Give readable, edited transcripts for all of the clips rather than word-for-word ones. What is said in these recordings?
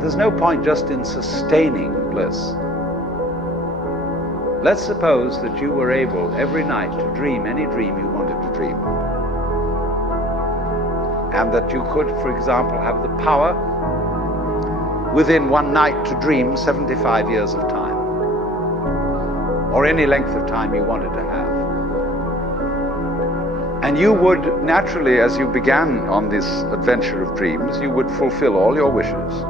there's no point just in sustaining bliss. Let's suppose that you were able every night to dream any dream you wanted to dream. And that you could, for example, have the power within one night to dream 75 years of time, or any length of time you wanted to have. And you would naturally, as you began on this adventure of dreams, you would fulfill all your wishes.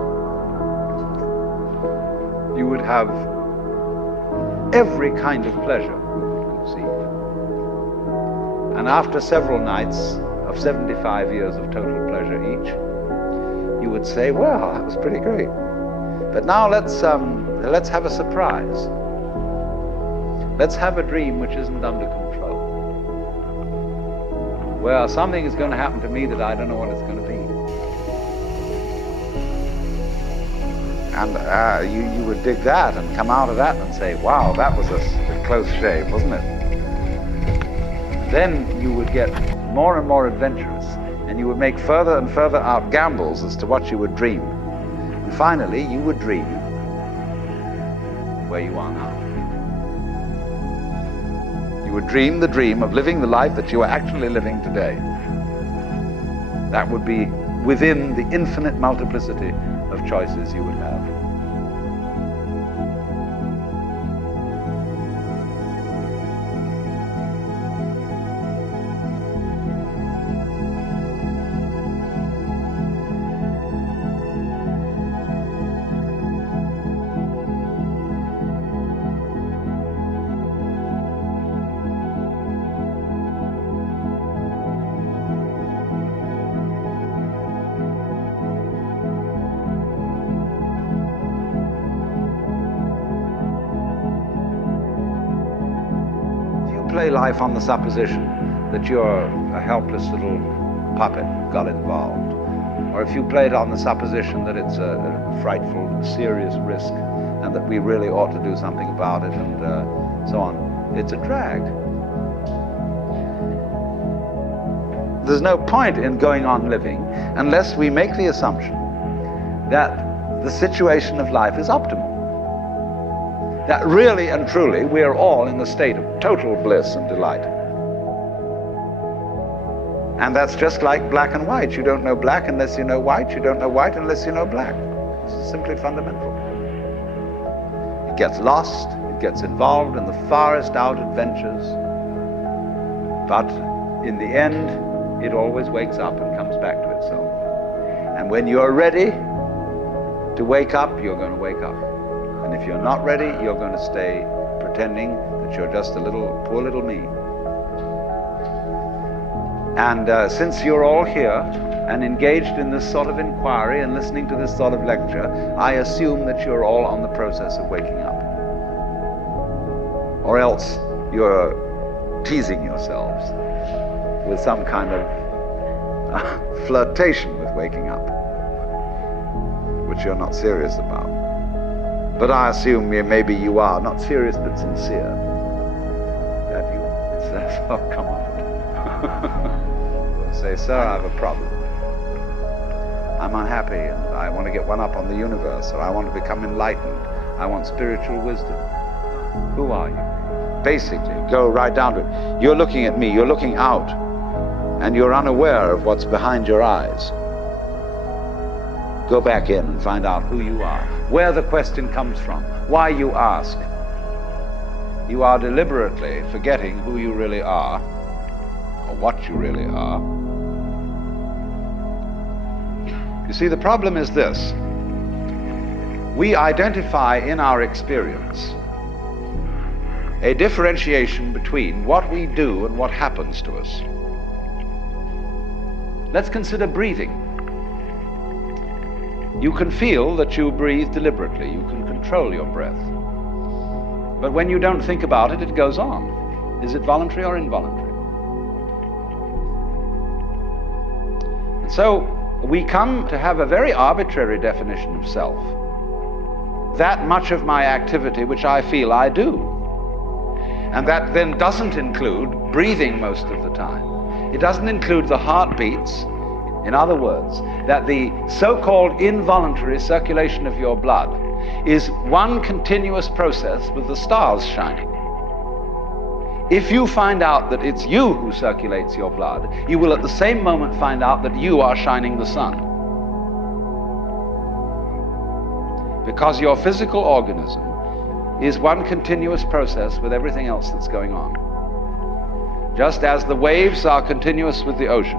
You would have every kind of pleasure you could conceive. And after several nights of 75 years of total pleasure each, you would say, well, that was pretty great. But now let's have a surprise. Let's have a dream which isn't under control. Well, something is going to happen to me that I don't know what it's going to be. And you would dig that and come out of that and say, wow, that was a close shave, wasn't it? Then you would get more and more adventurous, and you would make further and further out gambles as to what you would dream. And finally, you would dream where you are now. You would dream the dream of living the life that you are actually living today. That would be within the infinite multiplicity of choices you would have. Play life on the supposition that you're a helpless little puppet got involved, or if you play it on the supposition that it's a frightful, serious risk and that we really ought to do something about it and so on, it's a drag. There's no point in going on living unless we make the assumption that the situation of life is optimal. That really and truly we are all in the state of total bliss and delight. And that's just like black and white. You don't know black unless you know white. You don't know white unless you know black. It's simply fundamental. It gets lost, it gets involved in the farthest out adventures, but in the end, it always wakes up and comes back to itself. And when you're ready to wake up, you're going to wake up. And if you're not ready, you're going to stay pretending that you're just a poor little me. And since you're all here and engaged in this sort of inquiry and listening to this sort of lecture, I assume that you're all on the process of waking up. Or else you're teasing yourselves with some kind of flirtation with waking up, which you're not serious about. But I assume maybe you are, not serious but sincere. That you say, oh, come on. Say, sir, I have a problem. I'm unhappy and I want to get one up on the universe, or I want to become enlightened. I want spiritual wisdom. Who are you? Basically, go right down to it. You're looking at me, you're looking out, and you're unaware of what's behind your eyes. Go back in and find out who you are, where the question comes from, why you ask. You are deliberately forgetting who you really are, or what you really are. You see, the problem is this. We identify in our experience a differentiation between what we do and what happens to us. Let's consider breathing. You can feel that you breathe deliberately. You can control your breath. But when you don't think about it, it goes on. Is it voluntary or involuntary? And so we come to have a very arbitrary definition of self. That much of my activity which I feel I do. And that then doesn't include breathing most of the time. It doesn't include the heartbeats In other words, that the so-called involuntary circulation of your blood is one continuous process with the stars shining. If you find out that it's you who circulates your blood, you will at the same moment find out that you are shining the sun. Because your physical organism is one continuous process with everything else that's going on. Just as the waves are continuous with the ocean,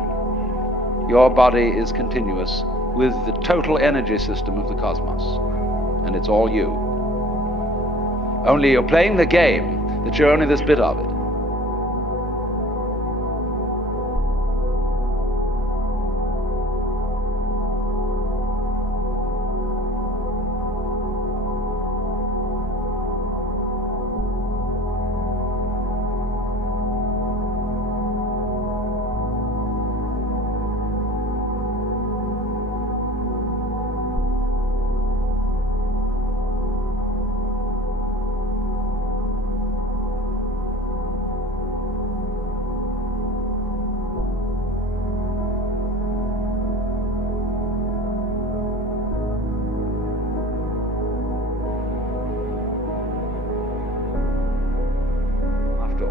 your body is continuous with the total energy system of the cosmos. And it's all you. Only you're playing the game that you're only this bit of it.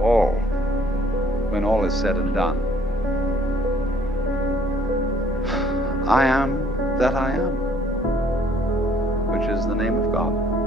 All, when all is said and done, I am that I am, which is the name of God.